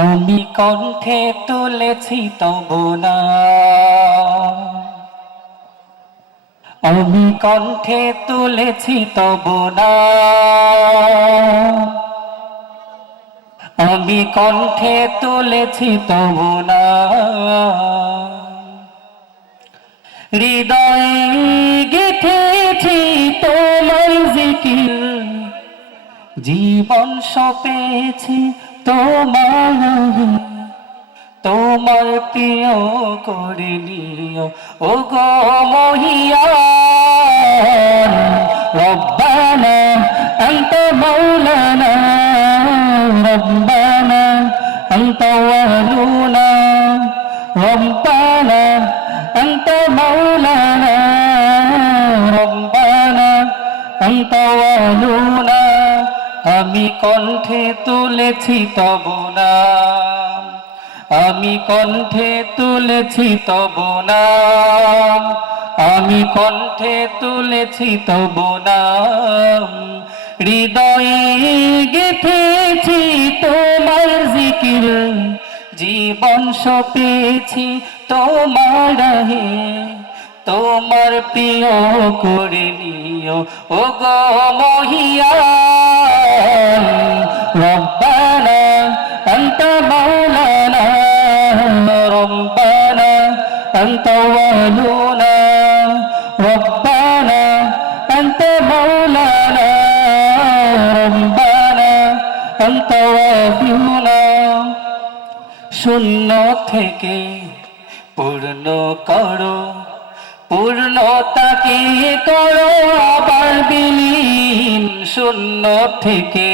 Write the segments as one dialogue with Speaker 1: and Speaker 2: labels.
Speaker 1: আমি কণ্ঠে তুলেছি তবু না। আমি কণ্ঠে তুলেছি তবু না। আমি কণ্ঠে তুলেছি তবু না। হৃদয়ে গেথেছি তোমার জিকির। জীবন সপেছি তোমার তোমার প্রিয় করে নিও ও গো মহিয়ান রব্বানা أنت مولانا ربنا أنت ولونا ربنا أنت مولانا ربنا أنت ولونا আমি কণ্ঠে তুলেছি তব নাম। আমি কণ্ঠে তুলেছি তব নাম। আমি কণ্ঠে তুলেছি তব নাম। হৃদয়ে গেথেছি তোমার জিকির। জীবন সপেছি তোমার হে তোমার প্রিয় করে নিও। ও গো মহিয়ান أنت ولونا ربنا أنت مولانا ربنا أنت وافينا শূন্য থেকে পূর্ণ করো পূর্ণতাকে করো আবার বিলীন শূন্য থেকে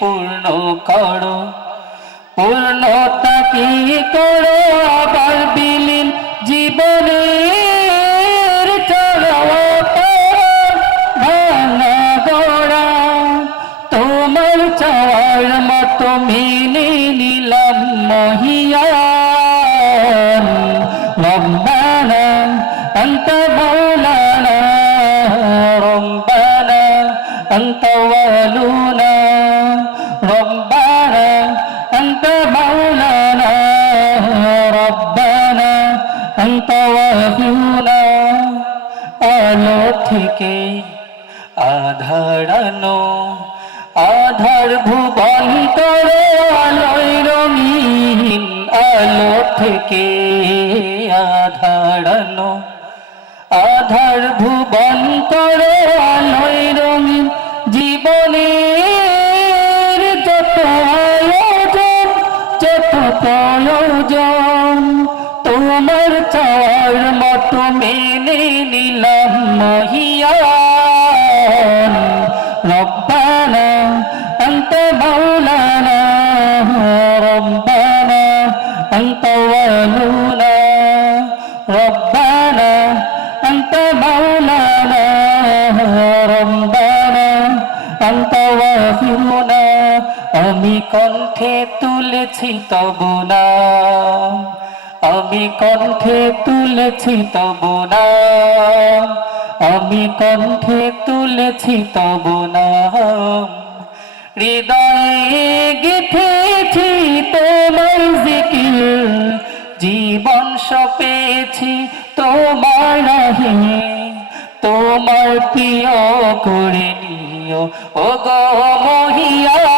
Speaker 1: পূর্ণ করো পূর্ণতাকে করো নিলাম মহিয়ান রব্বানা أنت مولانا ربنا أنت ولونا ربنا أنت مولانا ربنا أنت وفينا আলো থেকে আধারানো আধার ভুবন করো আলোয় রঙিন আলো থেকে আধারানো আধার ভুবন করে আলোয় জীবনের যত আয়োজন তোমার চার মতো মেনে নিলাম মহিয়ান। রব্বানা অন্ত মৌলানা রব্বানা অন্ত কণ্ঠে তুলেছি তব নাম আমি কণ্ঠে তুলেছি তব নাম আমি কণ্ঠে তুলেছি তব নাম হৃদয়ে গেথেছি তোমার জিকির। জীবন সপেছি তোমার নাহি তোমার প্রিয় করে নিও। ও গো মহিয়া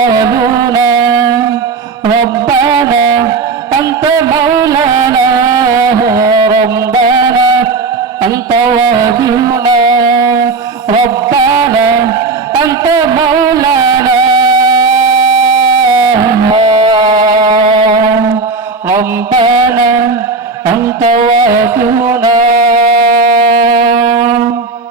Speaker 1: أنت ولونا ربنا أنت مولانا ربنا أنت ولينا ربنا أنت مولانا ربنا أنت وافينا